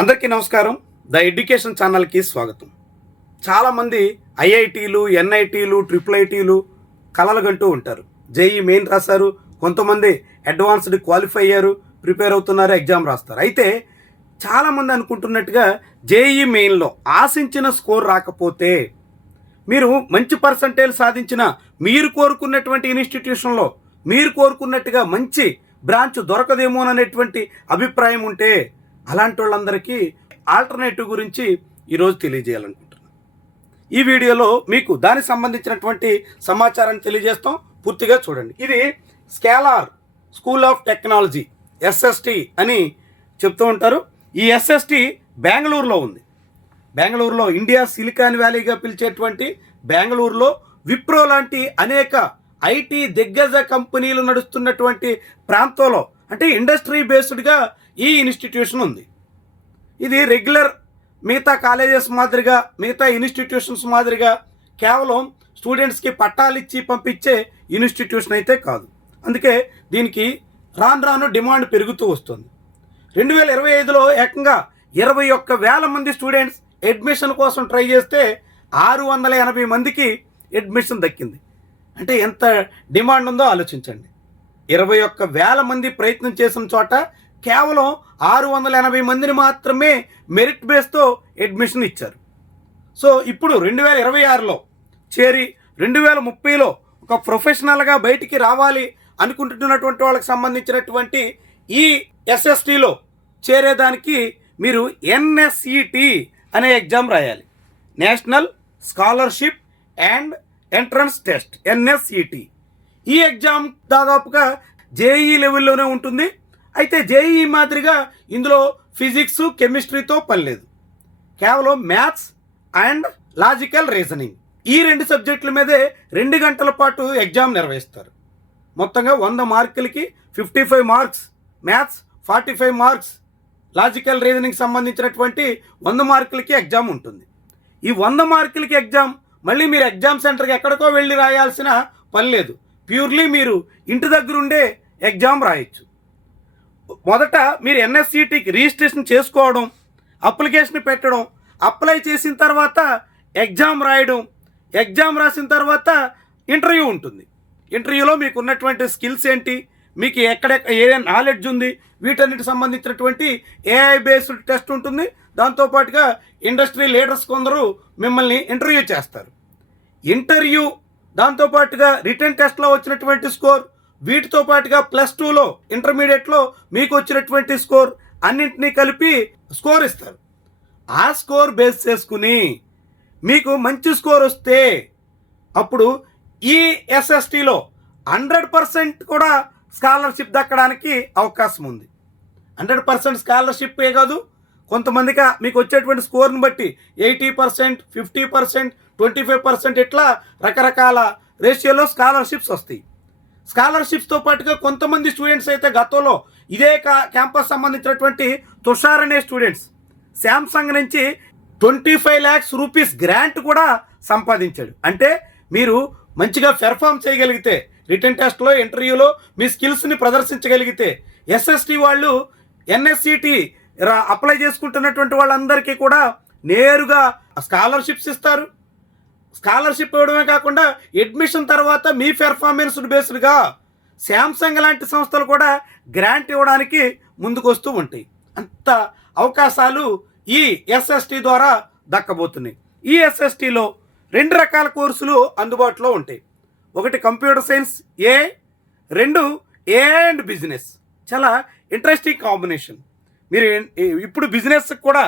అందరికీ నమస్కారం. The education ఛానల్కి స్వాగతం. చాలామంది ఐఐటీలు, ఎన్ఐటీలు, ట్రిపుల్ ఐటీలు కలలుగంటూ ఉంటారు. జేఈ మెయిన్ రాశారు, కొంతమంది అడ్వాన్స్డ్ క్వాలిఫై అయ్యారు, ప్రిపేర్ అవుతున్నారు, ఎగ్జామ్ రాస్తారు. అయితే చాలామంది అనుకుంటున్నట్టుగా జేఈ మెయిన్లో ఆశించిన స్కోర్ రాకపోతే మీరు మంచి పర్సంటేజ్ సాధించిన మీరు కోరుకున్నటువంటి ఇన్స్టిట్యూషన్లో మీరు కోరుకున్నట్టుగా మంచి బ్రాంచ్ దొరకదేమోననేటువంటి అభిప్రాయం ఉంటే అలాంటి వాళ్ళందరికీ ఆల్టర్నేటివ్ గురించి ఈరోజు తెలియజేయాలనుకుంటున్నాను. ఈ వీడియోలో మీకు దానికి సంబంధించినటువంటి సమాచారాన్ని తెలియజేస్తాం, పూర్తిగా చూడండి. ఇది scalar school of technology, SST అని చెప్తూ ఉంటారు. ఈ ఎస్ఎస్టి బెంగళూరులో ఉంది. బెంగళూరులో ఇండియా సిలికాన్ వ్యాలీగా పిలిచేటువంటి బెంగళూరులో విప్రో లాంటి అనేక ఐటీ దిగ్గజ కంపెనీలు నడుస్తున్నటువంటి ప్రాంతంలో, అంటే ఇండస్ట్రీ బేస్డ్గా ఈ ఇన్స్టిట్యూషన్ ఉంది. ఇది రెగ్యులర్ మిగతా కాలేజెస్ మాదిరిగా, మిగతా ఇన్స్టిట్యూషన్స్ మాదిరిగా కేవలం స్టూడెంట్స్కి పట్టాలు ఇచ్చి పంపించే ఇన్స్టిట్యూషన్ అయితే కాదు. అందుకే దీనికి రాను రాను డిమాండ్ పెరుగుతూ వస్తుంది. 2025లో ఏకంగా 21,000 మంది స్టూడెంట్స్ అడ్మిషన్ కోసం ట్రై చేస్తే 680 మందికి అడ్మిషన్ దక్కింది. అంటే ఎంత డిమాండ్ ఉందో ఆలోచించండి. 21,000 మంది ప్రయత్నం చేసిన చోట కేవలం 680 మందిని మాత్రమే మెరిట్ బేస్తో అడ్మిషన్ ఇచ్చారు. సో ఇప్పుడు 2026లో చేరి 2030లో ఒక ప్రొఫెషనల్గా బయటికి రావాలి అనుకుంటున్నటువంటి వాళ్ళకి సంబంధించినటువంటి ఈ ఎస్ఎస్టీలో చేరేదానికి మీరు ఎన్ఎస్ఈటి అనే ఎగ్జామ్ రాయాలి. National scholarship and entrance test, NSET. ఈ ఎగ్జామ్ దాదాపుగా జేఈ లెవెల్లోనే ఉంటుంది. అయితే జేఈ మాదిరిగా ఇందులో ఫిజిక్స్, కెమిస్ట్రీతో పని లేదు. కేవలం మ్యాథ్స్ అండ్ లాజికల్ రీజనింగ్, ఈ 2 సబ్జెక్టుల మీదే 2 గంటల పాటు ఎగ్జామ్ నిర్వహిస్తారు. మొత్తంగా 100 మార్కులకి 55 marks maths, 45 marks logical reasoning సంబంధించినటువంటి 100 మార్కులకి ఎగ్జామ్ ఉంటుంది. ఈ 100 మార్కులకి ఎగ్జామ్ మళ్ళీ మీరు ఎగ్జామ్ సెంటర్కి ఎక్కడికో వెళ్ళి రాయాల్సిన పని లేదు. ప్యూర్లీ మీరు ఇంటి దగ్గరుండే ఎగ్జామ్ రాయొచ్చు. మొదట మీరు ఎన్ఎస్సిటికి రిజిస్ట్రేషన్ చేసుకోవడం, అప్లికేషన్ పెట్టడం, అప్లై చేసిన తర్వాత ఎగ్జామ్ రాయడం, ఎగ్జామ్ రాసిన తర్వాత ఇంటర్వ్యూ ఉంటుంది. ఇంటర్వ్యూలో మీకు ఉన్నటువంటి స్కిల్స్ ఏంటి, మీకు ఏ నాలెడ్జ్ ఉంది, వీటన్నిటి సంబంధించినటువంటి ఏఐ బేస్డ్ టెస్ట్ ఉంటుంది. దాంతోపాటుగా ఇండస్ట్రీ లీడర్స్ కొందరు మిమ్మల్ని ఇంటర్వ్యూ చేస్తారు. ఇంటర్వ్యూ దాంతోపాటుగా రిటర్న్ టెస్ట్లో వచ్చినటువంటి స్కోర్, వీటితో పాటుగా +2లో ఇంటర్మీడియట్లో మీకు వచ్చినటువంటి స్కోర్ అన్నింటినీ కలిపి స్కోర్ ఇస్తారు. ఆ స్కోర్ బేస్ చేసుకుని మీకు మంచి స్కోర్ వస్తే అప్పుడు ఈ ఎస్ఎస్టీలో 100% కూడా స్కాలర్షిప్ దక్కడానికి అవకాశం ఉంది. 100% స్కాలర్షిప్పే కాదు, కొంతమందికి మీకు వచ్చేటువంటి స్కోర్ని బట్టి 80%, 50%, 25% ఇట్లా రకరకాల రేషియోలో స్కాలర్షిప్స్ వస్తాయి. స్కాలర్షిప్స్తో పాటుగా కొంతమంది స్టూడెంట్స్ అయితే గతంలో ఇదే క్యాంపస్ సంబంధించినటువంటి తుషార్ అనే స్టూడెంట్స్ శాంసంగ్ నుంచి 25 lakhs రూపీస్ గ్రాంట్ కూడా సంపాదించాడు. అంటే మీరు మంచిగా పెర్ఫామ్ చేయగలిగితే, రిటర్న్ టెస్ట్లో, ఇంటర్వ్యూలో మీ స్కిల్స్ని ప్రదర్శించగలిగితే, ఎస్ఎస్టీ వాళ్ళు ఎన్ఎస్సిటి అప్లై చేసుకుంటున్నటువంటి వాళ్ళందరికీ కూడా నేరుగా స్కాలర్షిప్స్ ఇస్తారు. స్కాలర్షిప్ ఇవ్వడమే కాకుండా అడ్మిషన్ తర్వాత మీ పెర్ఫార్మెన్స్ బేస్డ్గా శాంసంగ్ లాంటి సంస్థలు కూడా గ్రాంట్ ఇవ్వడానికి ముందుకు వస్తూ ఉంటాయి. అంత అవకాశాలు ఈ ఎస్ఎస్టీ ద్వారా దక్కబోతున్నాయి. ఈ ఎస్ఎస్టీలో 2 రకాల కోర్సులు అందుబాటులో ఉంటాయి. ఒకటి computer science A, 2 AI and business. చాలా ఇంట్రెస్టింగ్ కాంబినేషన్. మీరు ఇప్పుడు బిజినెస్ కూడా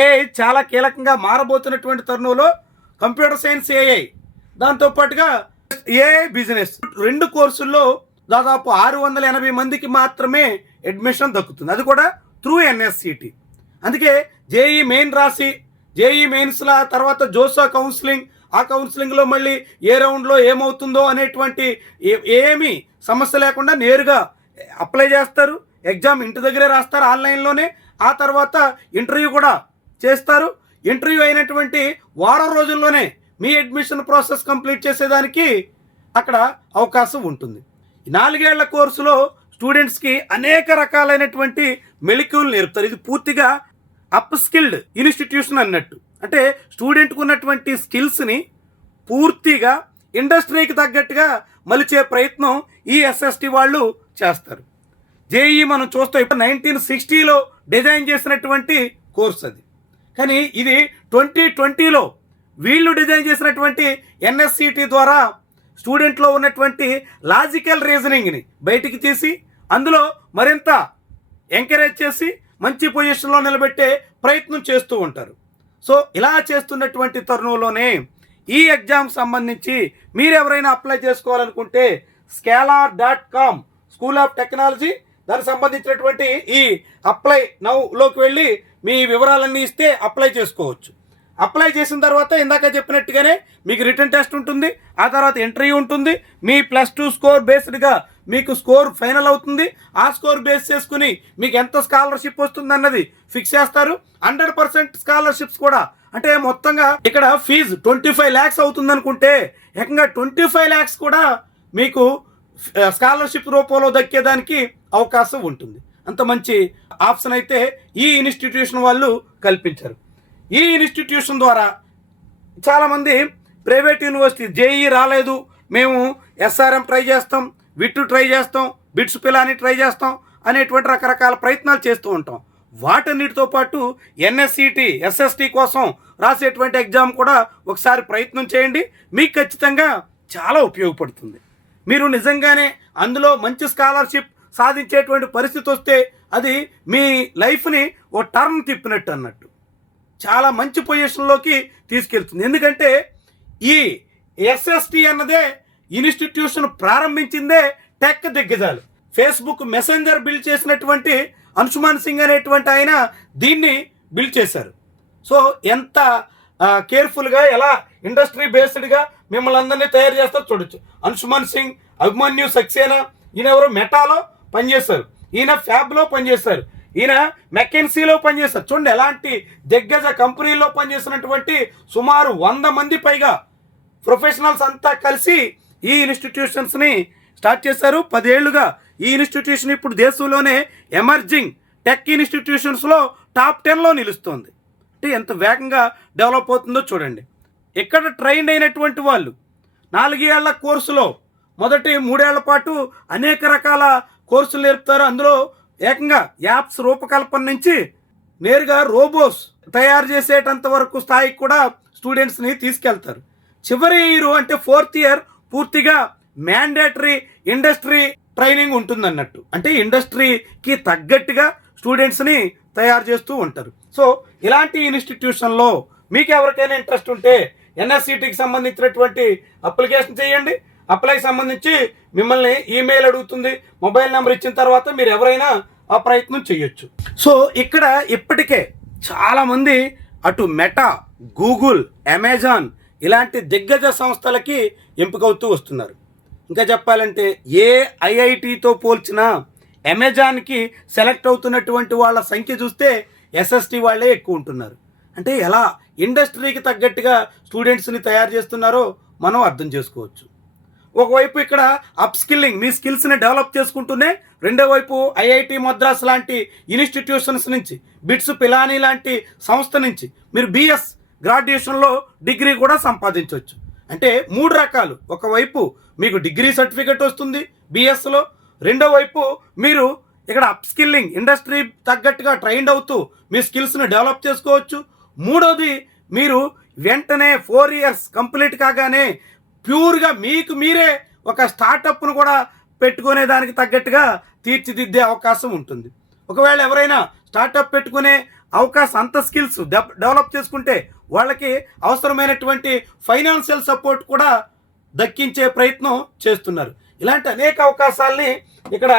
ఏఐ చాలా కీలకంగా మారబోతున్నటువంటి తరుణంలో కంప్యూటర్ సైన్స్ ఏఐ, దాంతోపాటుగా ఏఐ బిజినెస్, 2 కోర్సుల్లో దాదాపు 680 మందికి మాత్రమే అడ్మిషన్ దక్కుతుంది. అది కూడా త్రూ ఎన్ఎస్సిటి. అందుకే జేఈ మెయిన్ రాసి జేఈ మెయిన్స్ల తర్వాత జోసా కౌన్సిలింగ్, ఆ కౌన్సిలింగ్లో మళ్ళీ ఏ రౌండ్లో ఏమవుతుందో అనేటువంటి ఏమీ సమస్య లేకుండా నేరుగా అప్లై చేస్తారు. ఎగ్జామ్ ఇంటి దగ్గరే రాస్తారు ఆన్లైన్లోనే. ఆ తర్వాత ఇంటర్వ్యూ కూడా చేస్తారు. ఇంటర్వ్యూ అయినటువంటి వారం రోజుల్లోనే మీ అడ్మిషన్ ప్రాసెస్ కంప్లీట్ చేసేదానికి అక్కడ అవకాశం ఉంటుంది. 4 ఏళ్ల కోర్సులో స్టూడెంట్స్కి అనేక రకాలైనటువంటి మెళకువలు నేర్పుతారు. ఇది పూర్తిగా అప్ స్కిల్డ్ ఇన్స్టిట్యూషన్ అన్నట్టు. అంటే స్టూడెంట్కు ఉన్నటువంటి స్కిల్స్ని పూర్తిగా ఇండస్ట్రీకి తగ్గట్టుగా మలిచే ప్రయత్నం ఈ ఎస్ఎస్టి వాళ్ళు చేస్తారు. జేఈ మనం చూస్తాం, ఇప్పుడు 1960లో డిజైన్ చేసినటువంటి కోర్స్ అది. కానీ ఇది 2020లో వీళ్ళు డిజైన్ చేసినటువంటి ఎన్ఎస్సిటి ద్వారా స్టూడెంట్లో ఉన్నటువంటి లాజికల్ రీజనింగ్ని బయటికి తీసి అందులో మరింత ఎంకరేజ్ చేసి మంచి పొజిషన్లో నిలబెట్టే ప్రయత్నం చేస్తూ ఉంటారు. సో ఇలా చేస్తున్నటువంటి తరుణంలోనే ఈ ఎగ్జామ్ సంబంధించి మీరు ఎవరైనా అప్లై చేసుకోవాలనుకుంటే scalar.com స్కూల్ ఆఫ్ టెక్నాలజీ దానికి సంబంధించినటువంటి ఈ అప్లై నౌలోకి వెళ్ళి మీ వివరాలన్నీ ఇస్తే అప్లై చేసుకోవచ్చు. అప్లై చేసిన తర్వాత ఇందాక చెప్పినట్టుగానే మీకు రిటర్న్ టెస్ట్ ఉంటుంది, ఆ తర్వాత ఇంటర్వ్యూ ఉంటుంది. మీ +2 స్కోర్ బేస్డ్గా మీకు స్కోర్ ఫైనల్ అవుతుంది. ఆ స్కోర్ బేస్ చేసుకుని మీకు ఎంత స్కాలర్షిప్ వస్తుంది అన్నది ఫిక్స్ చేస్తారు. 100% స్కాలర్షిప్స్ కూడా, అంటే మొత్తంగా ఇక్కడ ఫీజు 25 lakhs అవుతుంది అనుకుంటే ఏకంగా 25 lakhs కూడా మీకు స్కాలర్షిప్ రూపంలో దక్కేదానికి అవకాశం ఉంటుంది. అంత మంచి ఆప్షన్ అయితే ఈ ఇన్స్టిట్యూషన్ వాళ్ళు కల్పించారు. ఈ ఇన్స్టిట్యూషన్ ద్వారా చాలామంది ప్రైవేట్ యూనివర్సిటీ జేఈ రాలేదు, మేము ఎస్ఆర్ఎం ట్రై చేస్తాం, విట్టు ట్రై చేస్తాం, బిట్స్ పిలాని ట్రై చేస్తాం అనేటువంటి రకరకాల ప్రయత్నాలు చేస్తూ ఉంటాం. వాటన్నిటితో పాటు ఎన్ఎస్సిటి ఎస్ఎస్టి కోసం రాసేటువంటి ఎగ్జామ్ కూడా ఒకసారి ప్రయత్నం చేయండి. మీకు ఖచ్చితంగా చాలా ఉపయోగపడుతుంది. మీరు నిజంగానే అందులో మంచి స్కాలర్షిప్ సాధించేటువంటి పరిస్థితి వస్తే అది మీ లైఫ్ని ఓ టర్న్ తిప్పినట్టు అన్నట్టు, చాలా మంచి పొజిషన్లోకి తీసుకెళ్తుంది. ఎందుకంటే ఈ ఎస్ఎస్టి అన్నదే ఇన్స్టిట్యూషన్ ప్రారంభించిందే టెక్ దిగ్గజాలు. ఫేస్బుక్ మెసెంజర్ బిల్డ్ చేసినటువంటి అంశుమాన్ సింగ్ అనేటువంటి ఆయన దీన్ని బిల్డ్ చేశారు. సో ఎంత కేర్ఫుల్గా ఎలా ఇండస్ట్రీ బేస్డ్గా మిమ్మల్ని అందరినీ తయారు చేస్తారు చూడొచ్చు. అంశుమాన్ సింగ్, అభిమన్యు సక్సేనా, ఈయన ఎవరు మెటాలో పనిచేస్తారు, ఈయన ఫ్యాబ్లో పనిచేస్తారు, ఈయన మెకెన్సీలో పనిచేస్తారు. చూడండి ఎలాంటి దిగ్గజ కంపెనీల్లో పనిచేసినటువంటి సుమారు 100 మంది పైగా ప్రొఫెషనల్స్ అంతా కలిసి ఈ ఇన్స్టిట్యూషన్స్ని స్టార్ట్ చేశారు. 10 ఏళ్లుగా ఈ ఇన్స్టిట్యూషన్ ఇప్పుడు దేశంలోనే ఎమర్జింగ్ టెక్ ఇన్స్టిట్యూషన్స్లో టాప్ 10లో నిలుస్తుంది. అంటే ఎంత వేగంగా డెవలప్ అవుతుందో చూడండి. ఇక్కడ ట్రైన్ అయినటువంటి వాళ్ళు 4 ఏళ్ల కోర్సులో మొదటి 3 ఏళ్ల పాటు అనేక రకాల కోర్సులు నేర్పుతారు. అందులో ఏకంగా యాప్స్ రూపకల్పన నుంచి నేరుగా రోబోస్ తయారు చేసేటంత వరకు స్థాయికి కూడా స్టూడెంట్స్ని తీసుకెళ్తారు. చివరి ఇయర్ అంటే 4th ఇయర్ పూర్తిగా మ్యాండేటరీ ఇండస్ట్రీ ట్రైనింగ్ ఉంటుంది అన్నట్టు. అంటే ఇండస్ట్రీకి తగ్గట్టుగా స్టూడెంట్స్ని తయారు చేస్తూ ఉంటారు. సో ఇలాంటి ఇన్స్టిట్యూషన్లో మీకు ఎవరికైనా ఇంట్రెస్ట్ ఉంటే ఎన్ఎస్సిటికి సంబంధించినటువంటి అప్లికేషన్ చేయండి. అప్లై సంబంధించి మిమ్మల్ని ఈమెయిల్ అడుగుతుంది, మొబైల్ నెంబర్ ఇచ్చిన తర్వాత మీరు ఎవరైనా ఆ ప్రయత్నం చేయొచ్చు. సో ఇక్కడ ఇప్పటికే చాలామంది అటు మెటా, గూగుల్, అమెజాన్ ఇలాంటి దిగ్గజ సంస్థలకి ఎంపికవుతూ వస్తున్నారు. ఇంకా చెప్పాలంటే ఏ ఐఐటితో పోల్చినా అమెజాన్కి సెలెక్ట్ అవుతున్నటువంటి వాళ్ళ సంఖ్య చూస్తే ఎస్ఎస్టి వాళ్ళే ఎక్కువ ఉంటున్నారు. అంటే ఎలా ఇండస్ట్రీకి తగ్గట్టుగా స్టూడెంట్స్ని తయారు చేస్తున్నారో మనం అర్థం చేసుకోవచ్చు. ఒకవైపు ఇక్కడ అప్ స్కిల్లింగ్, మీ స్కిల్స్ని డెవలప్ చేసుకుంటూనే రెండో వైపు ఐఐటి మద్రాస్ లాంటి ఇన్స్టిట్యూషన్స్ నుంచి, బిట్స్ పిలానీ లాంటి సంస్థ నుంచి మీరు బిఎస్ గ్రాడ్యుయేషన్లో డిగ్రీ కూడా సంపాదించవచ్చు. అంటే 3 రకాలు. ఒకవైపు మీకు డిగ్రీ సర్టిఫికెట్ వస్తుంది బిఎస్లో, రెండో వైపు మీరు ఇక్కడ అప్ స్కిల్లింగ్ ఇండస్ట్రీ తగ్గట్టుగా ట్రైన్డ్ అవుతూ మీ స్కిల్స్ని డెవలప్ చేసుకోవచ్చు. మూడోది మీరు వెంటనే 4 ఇయర్స్ కంప్లీట్ కాగానే ప్యూర్గా మీకు మీరే ఒక స్టార్టప్ను కూడా పెట్టుకునే దానికి తగ్గట్టుగా తీర్చిదిద్దే అవకాశం ఉంటుంది. ఒకవేళ ఎవరైనా స్టార్టప్ పెట్టుకునే అవకాశం అంత స్కిల్స్ డెవలప్ చేసుకుంటే వాళ్ళకి అవసరమైనటువంటి ఫైనాన్షియల్ సపోర్ట్ కూడా దక్కించే ప్రయత్నం చేస్తున్నారు. ఇలాంటి అనేక అవకాశాలని ఇక్కడ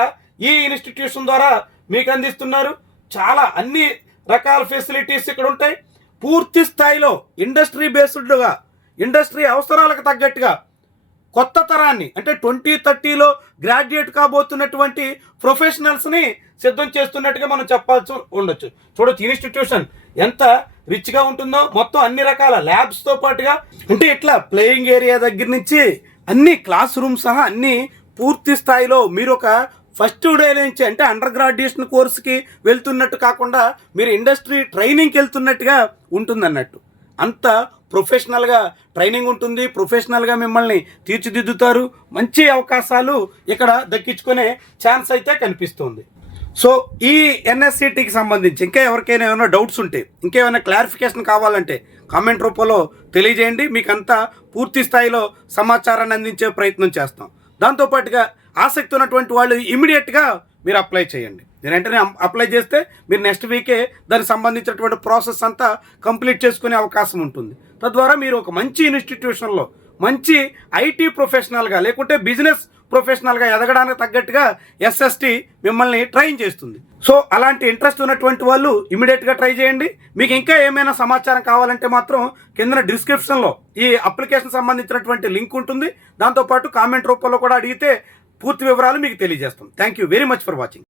ఈ ఇన్స్టిట్యూషన్ ద్వారా మీకు అందిస్తున్నారు. చాలా అన్ని రకాల ఫెసిలిటీస్ ఇక్కడ ఉంటాయి. పూర్తి స్థాయిలో ఇండస్ట్రీ బేస్డ్గా, ఇండస్ట్రీ అవసరాలకు తగ్గట్టుగా కొత్త తరాన్ని అంటే 2030లో గ్రాడ్యుయేట్ కాబోతున్నటువంటి ప్రొఫెషనల్స్ని సిద్ధం చేస్తున్నట్టుగా మనం చెప్పాల్సి ఉండొచ్చు. చూడొచ్చు ఇన్స్టిట్యూషన్ ఎంత రిచ్గా ఉంటుందో. మొత్తం అన్ని రకాల ల్యాబ్స్తో పాటుగా అంటే ఇట్లా ప్లేయింగ్ ఏరియా దగ్గర నుంచి అన్ని క్లాస్ రూమ్ సహా అన్ని పూర్తి స్థాయిలో మీరు ఒక ఫస్ట్ డే నుంచి అంటే అండర్ గ్రాడ్యుయేషన్ కోర్సుకి వెళ్తున్నట్టు కాకుండా మీరు ఇండస్ట్రీ ట్రైనింగ్కి వెళ్తున్నట్టుగా ఉంటుందన్నట్టు. అంత ప్రొఫెషనల్గా ట్రైనింగ్ ఉంటుంది, ప్రొఫెషనల్గా మిమ్మల్ని తీర్చిదిద్దుతారు, మంచి అవకాశాలు ఇక్కడ దక్కించుకునే ఛాన్స్ అయితే కనిపిస్తుంది. సో ఈ ఎన్ఎస్సిటీకి సంబంధించి ఇంకా ఎవరికైనా ఏమైనా డౌట్స్ ఉంటే, ఇంకేమైనా క్లారిఫికేషన్ కావాలంటే కామెంట్ రూపంలో తెలియజేయండి. మీకంతా పూర్తి స్థాయిలో సమాచారాన్ని అందించే ప్రయత్నం చేస్తాం. దాంతోపాటుగా ఆసక్తి ఉన్నటువంటి వాళ్ళు ఇమీడియట్గా మీరు అప్లై చేయండి. నేను వెంటనే అప్లై చేస్తే మీరు నెక్స్ట్ వీకే దానికి సంబంధించినటువంటి ప్రాసెస్ అంతా కంప్లీట్ చేసుకునే అవకాశం ఉంటుంది. తద్వారా మీరు ఒక మంచి ఇన్స్టిట్యూషన్లో మంచి ఐటీ ప్రొఫెషనల్గా లేకుంటే బిజినెస్ ప్రొఫెషనల్గా ఎదగడానికి తగ్గట్టుగా ఎస్ఎస్టి మిమ్మల్ని ట్రైన్ చేస్తుంది. సో అలాంటి ఇంట్రెస్ట్ ఉన్నటువంటి వాళ్ళు ఇమీడియట్గా ట్రై చేయండి. మీకు ఇంకా ఏమైనా సమాచారం కావాలంటే మాత్రం కింద డిస్క్రిప్షన్లో ఈ అప్లికేషన్ సంబంధించినటువంటి లింక్ ఉంటుంది. దాంతోపాటు కామెంట్ రూపంలో కూడా అడిగితే పూర్తి వివరాలు మీకు తెలియజేస్తాం. Thank you very much for watching.